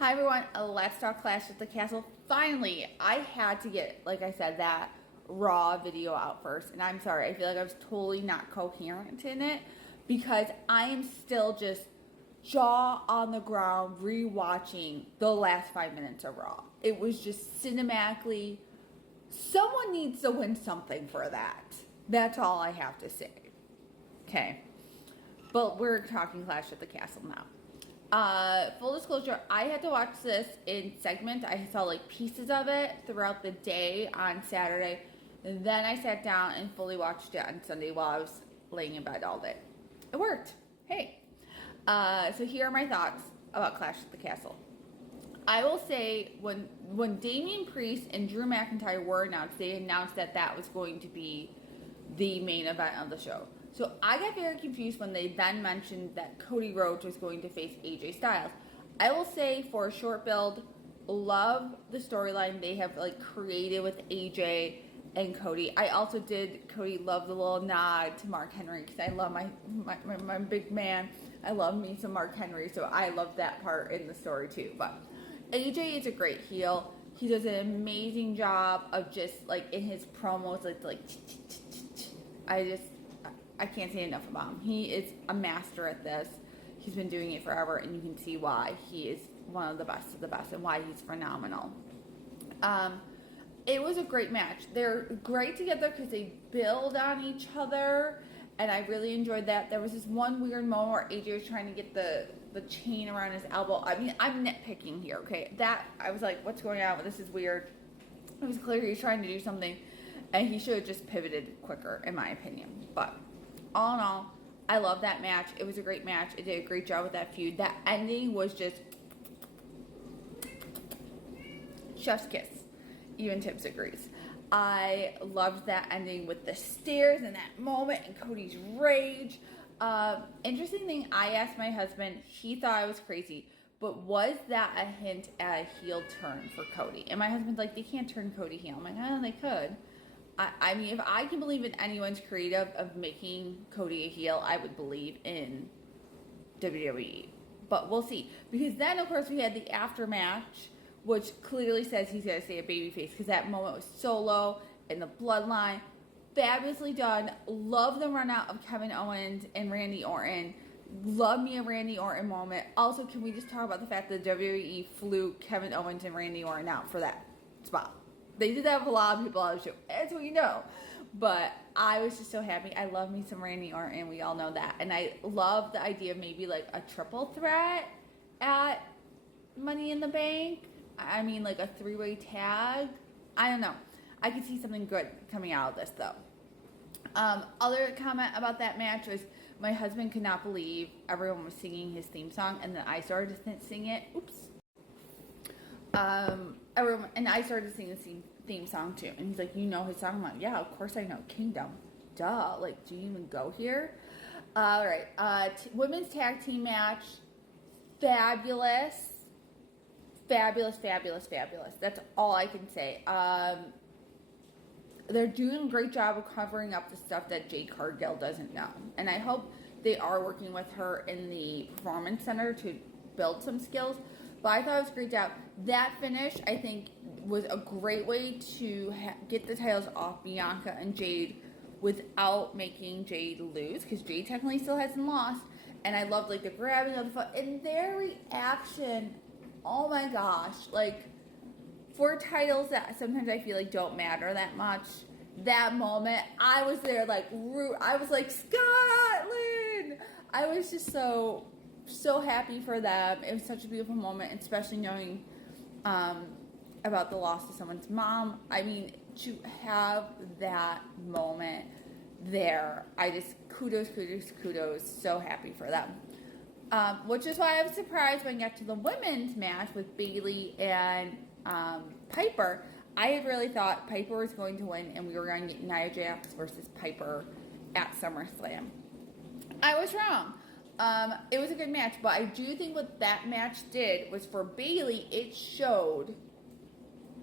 Hi everyone, let's talk Clash at the Castle. Finally, I had to get, like I said, that raw video out first. And I'm sorry, I feel like I was totally not coherent in it because I am still just jaw on the ground rewatching the last 5 minutes of Raw. It was just cinematically, someone needs to win something for that. That's all I have to say. Okay. But we're talking Clash at the Castle now. Full disclosure, I had to watch this in segments. I saw like pieces of it throughout the day on Saturday. And then I sat down and fully watched it on Sunday while I was laying in bed all day. It worked. Hey. So here are my thoughts about Clash at the Castle. I will say when Damian Priest and Drew McIntyre were announced, they announced that that was going to be the main event of the show. So I got very confused when they then mentioned that Cody Rhodes was going to face AJ Styles. I will say for a short build, love the storyline they have like created with AJ and Cody. I also did love the little nod to Mark Henry because I love my big man. I love me some Mark Henry, so I love that part in the story too. But AJ is a great heel. He does an amazing job of just like in his promos, I can't say enough about him. He is a master at this. He's been doing it forever, and you can see why he is one of the best and why he's phenomenal. It was a great match. They're great together because they build on each other, and I really enjoyed that. There was this one weird moment where AJ was trying to get the chain around his elbow. I mean, I'm nitpicking here, okay? That, I was like, what's going on? This is weird. It was clear he was trying to do something, and he should have just pivoted quicker, in my opinion. But all in all, I love that match. It was a great match. It did a great job with that feud. That ending was just chef's kiss. Even Tips agrees. I loved that ending with the stairs and that moment and Cody's rage. Interesting thing, I asked my husband, he thought I was crazy, but was that a hint at a heel turn for Cody? And my husband's like, they can't turn Cody heel. I'm like, oh, they could. I mean, if I can believe in anyone's creative of making Cody a heel, I would believe in WWE. But we'll see. Because then, of course, we had the aftermatch, which clearly says he's going to stay a babyface. Because that moment was Solo and the Bloodline. Fabulously done. Love the run out of Kevin Owens and Randy Orton. Love me a Randy Orton moment. Also, can we just talk about the fact that WWE flew Kevin Owens and Randy Orton out for that spot? They did that with a lot of people on the show, as we know. But I was just so happy. I love me some Randy Orton, we all know that. And I love the idea of maybe like a triple threat at Money in the Bank. I mean, like a three-way tag. I don't know. I could see something good coming out of this, though. Other comment about that match was my husband could not believe everyone was singing his theme song, and then I started to sing it. Oops. And I started singing the theme song too. And he's like, you know his song? I'm like, yeah, of course I know. Kingdom. Duh. Like, do you even go here? All right. Women's tag team match. Fabulous. Fabulous. That's all I can say. They're doing a great job of covering up the stuff that Jade Cargill doesn't know. And I hope they are working with her in the Performance Center to build some skills. But I thought it was a great job. That finish, I think, was a great way to get the titles off Bianca and Jade without making Jade lose, because Jade technically still hasn't lost. And I loved like the grabbing of the foot and their reaction. Oh my gosh! Like for titles that sometimes I feel like don't matter that much. That moment, I was there like I was like Scotland. I was just so happy for them. It was such a beautiful moment, especially knowing about the loss of someone's mom. I mean, to have that moment there, I just kudos. So happy for them. Which is why I was surprised when I got to the women's match with Bayley and Piper. I had really thought Piper was going to win and we were going to get Nia Jax versus Piper at SummerSlam. I was wrong. It was a good match, but I do think what that match did was for Bayley, it showed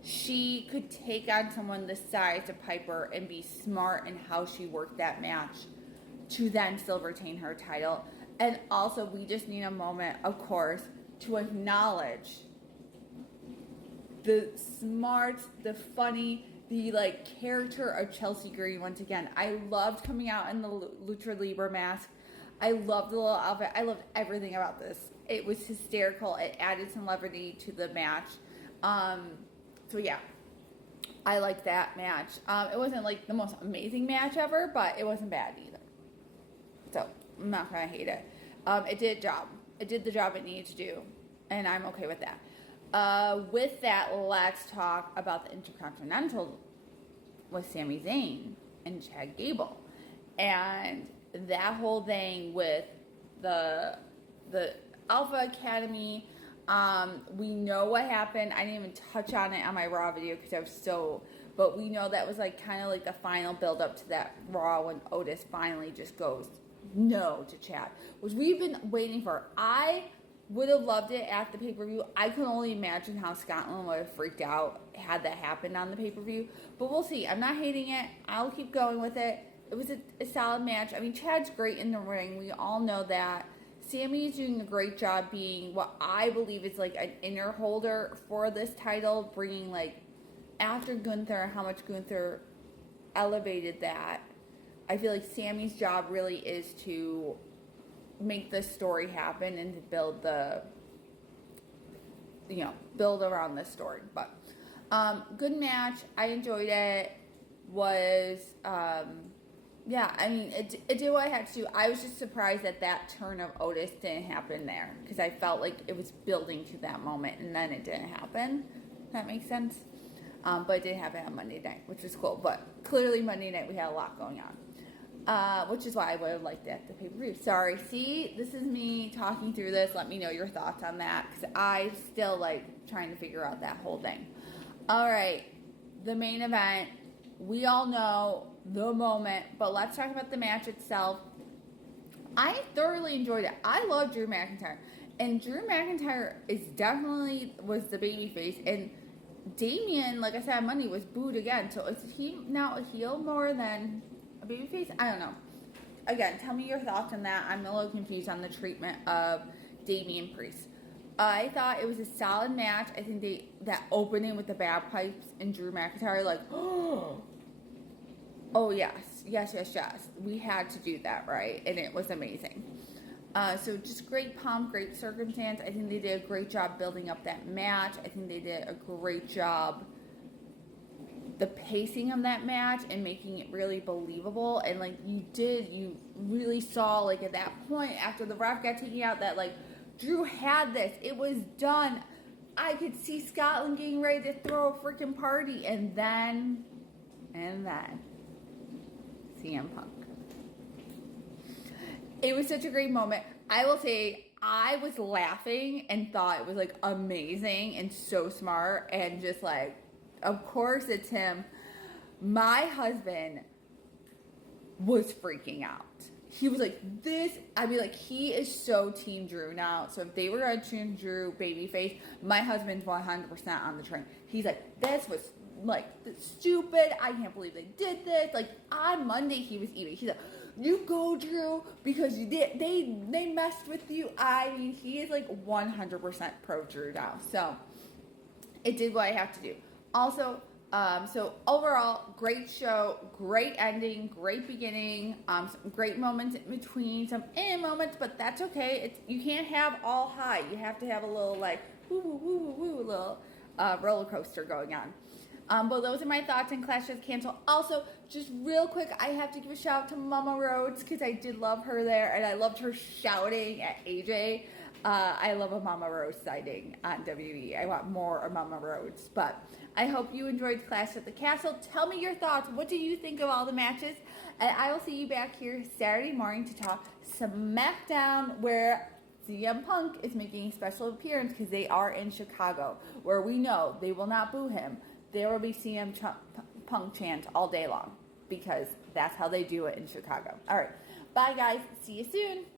she could take on someone the size of Piper and be smart in how she worked that match to then still retain her title. And also, we just need a moment, of course, to acknowledge the smart, the funny, the like character of Chelsea Green once again. I loved coming out in the Lucha Libre mask. I loved the little outfit. I loved everything about this. It was hysterical. It added some levity to the match. So yeah, I liked that match. It wasn't like the most amazing match ever, but it wasn't bad either. So I'm not gonna hate it. It did job. It did the job it needed to do, and I'm okay with that. With that, let's talk about the Intercontinental with Sami Zayn and Chad Gable, and that whole thing with the Alpha Academy. We know what happened. I didn't even touch on it on my Raw video because I was so. But we know that was like kind of like the final build up to that Raw when Otis finally just goes no to Chad, which we've been waiting for. I would have loved it at the pay-per-view. I can only imagine how Scotland would have freaked out had that happened on the pay-per-view. But we'll see. I'm not hating it. I'll keep going with it. It was a solid match. I mean, Chad's great in the ring. We all know that. Sami is doing a great job being what I believe is like an inner holder for this title, bringing like after Gunther, how much Gunther elevated that. I feel like Sami's job really is to make this story happen and to build build around this story. But good match. I enjoyed it. Was yeah, I mean, it did what I had to do. I was just surprised that turn of Otis didn't happen there because I felt like it was building to that moment and then it didn't happen. If that makes sense. But it did happen on Monday night, which was cool. But clearly Monday night we had a lot going on, which is why I would have liked it at the pay-per-view. Sorry. See, this is me talking through this. Let me know your thoughts on that because I'm still like trying to figure out that whole thing. All right, the main event. We all know the moment, but let's talk about the match itself. I thoroughly enjoyed it. I love Drew McIntyre, and Drew McIntyre was the babyface, and Damian, like I said on Monday, was booed again. So is he now a heel more than a babyface? I don't know. Again, tell me your thoughts on that. I'm a little confused on the treatment of Damian Priest. I thought it was a solid match. I think that opening with the bagpipes and Drew McIntyre, like, oh yes. We had to do that, right? And it was amazing. So just great pomp, great circumstance. I think they did a great job building up that match. I think they did a great job the pacing of that match and making it really believable. And like you really saw like at that point after the ref got taken out that like Drew had this. It was done. I could see Scotland getting ready to throw a freaking party. And then CM Punk. It was such a great moment. I will say I was laughing and thought it was like amazing and so smart and just like, of course it's him. My husband was freaking out. He was like, he is so Team Drew now. So if they were going to Team Drew babyface, my husband's 100% on the train. He's like, this was like stupid. I can't believe they did this. Like on Monday he was eating. He's like, you go Drew because they messed with you. I mean, he is like 100% pro Drew now. So it did what I have to do. Also, so overall, great show, great ending, great beginning, some great moments in between, some moments, but that's okay. You can't have all high. You have to have a little like woo woo woo woo woo little roller coaster going on. But those are my thoughts on Clash of the Cancel. Also, just real quick, I have to give a shout out to Mama Rhodes because I did love her there, and I loved her shouting at AJ. I love a Mama Rhodes sighting on WWE. I want more of Mama Rhodes. But I hope you enjoyed Clash at the Castle. Tell me your thoughts. What do you think of all the matches? And I will see you back here Saturday morning to talk SmackDown, where CM Punk is making a special appearance because they are in Chicago, where we know they will not boo him. There will be CM Punk chants all day long because that's how they do it in Chicago. All right. Bye, guys. See you soon.